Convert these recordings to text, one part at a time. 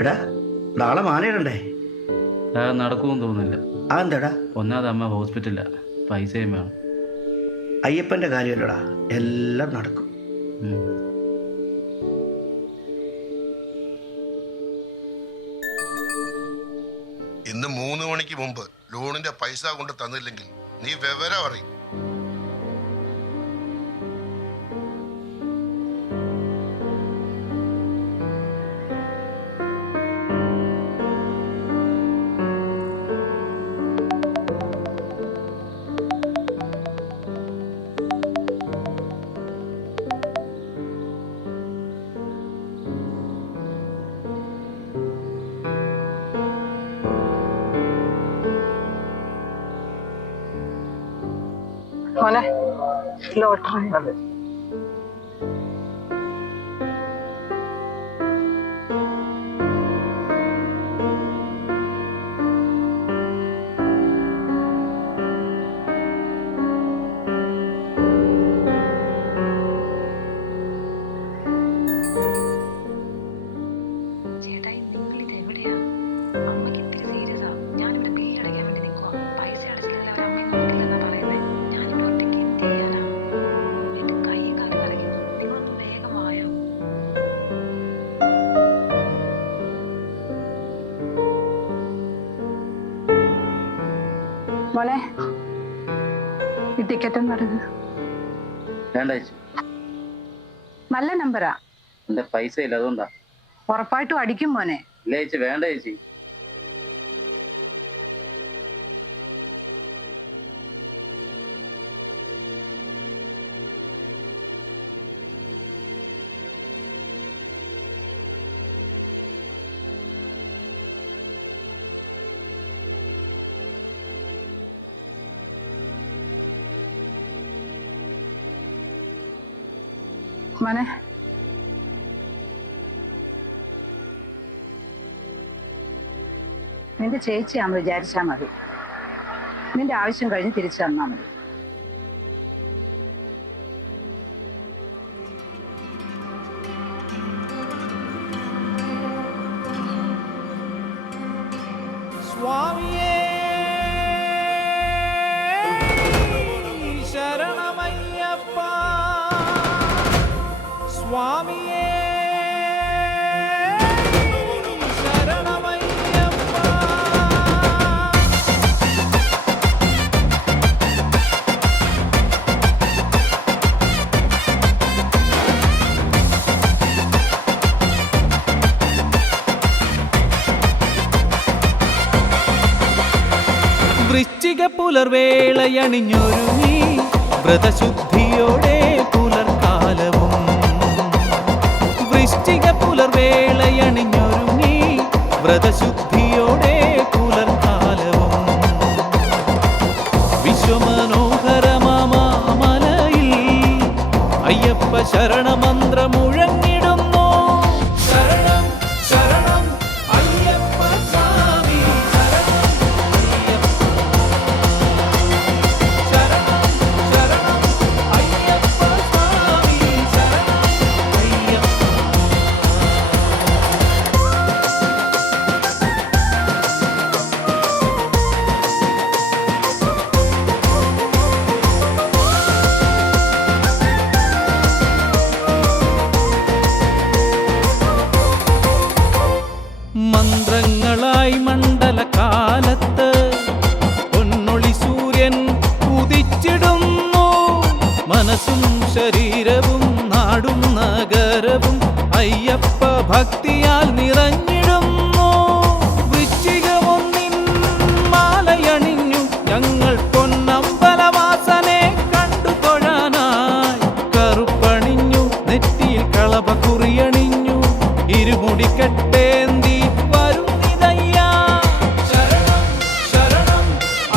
എടാ നാളെ മാലയിടണ്ടേ? നടക്കുമെന്ന് തോന്നുന്നില്ല. അതെന്താടാ? ഒന്നാമത് അമ്മ ഹോസ്പിറ്റലില്ല, പൈസയും വേണം. അയ്യപ്പൻ്റെ കാര്യമല്ലടാ, എല്ലാം നടക്കും. ഇന്ന് 3 മണിക്ക് മുമ്പ് ലോണിന്റെ പൈസ കൊണ്ട് തന്നില്ലെങ്കിൽ നീ വിവരം അറിയും. മോനെ ലോട്ടറി മോനെ ഈ ടിക്കറ്റ് എന്ന് പറയുന്നത് വേണ്ട ചേച്ചി, നല്ല നമ്പറാ. എന്റെ പൈസ ഇല്ല, അതുകൊണ്ടാ. ഉറപ്പായിട്ടും അടിക്കും മോനെ. ഇല്ല ചേച്ചി, വേണ്ട ചേച്ചി. മോനെ നിന്റെ ചേച്ചിയാന്ന് വിചാരിച്ചാ മതി. നിന്റെ ആവശ്യം കഴിഞ്ഞ് തിരിച്ചു തന്നാ മതി. സ്വാമിയേ ശരണമയ്യപ്പ, സ്വാമിയേ വൃശ്ചിക പുലർവേളയണിഞ്ഞൊരുങ്ങി വ്രതശുദ്ധിയോടെ പുലർക്കാലവും. വൃശ്ചിക പുലർവേളയണിഞ്ഞൊരുങ്ങി വ്രതശുദ്ധിയോടെ പുലർക്കാലവും. വിശ്വമനോഹരമാമലയിൽ അയ്യപ്പ ശരണമന്ത്രം മുഴങ്ങിടുന്നു. ശരണം ശരണം അയ്യപ്പ സ്വാമി, മന്ത്രങ്ങളായി മണ്ഡലകാലത്ത് പൊന്നൊളി സൂര്യൻ ഉദിച്ചിടുന്നു. മനസ്സും ശരീരവും നാടും നഗരവും അയ്യപ്പ ഭക്തിയാൽ നിറഞ്ഞിടുന്നു. വൃശ്ചികമൊന്നിൻ മാലയണിഞ്ഞു ഞങ്ങൾ പൊന്നമ്പലവാസനെ കണ്ടു തൊഴാനായി. കറുപ്പണിഞ്ഞു നെറ്റിയിൽ കളഭ കുറിയണിഞ്ഞു ഇരുമുടിക്കെട്ടേന്തി വരുന്നിതയ്യാ. ശരണം ശരണം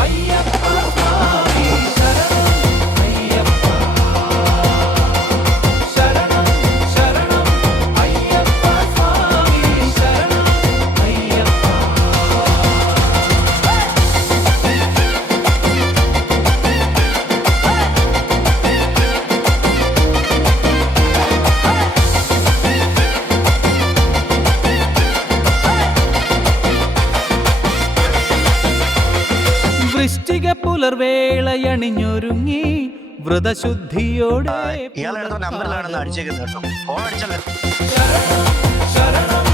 അയ്യപ്പ സ്വാമി, ശരണം അയ്യപ്പ, ശരണം ശരണം അയ്യപ്പ സ്വാമി. വേളയണിഞ്ഞൊരുങ്ങി വ്രതശുദ്ധിയോടെ ഇയാളെടുത്ത നമ്പറിലാണെന്ന് അടിച്ചേക്കുന്നത് കേട്ടോ. ഫോൺ അടിച്ചല്ലോ. ശരണം ശരണം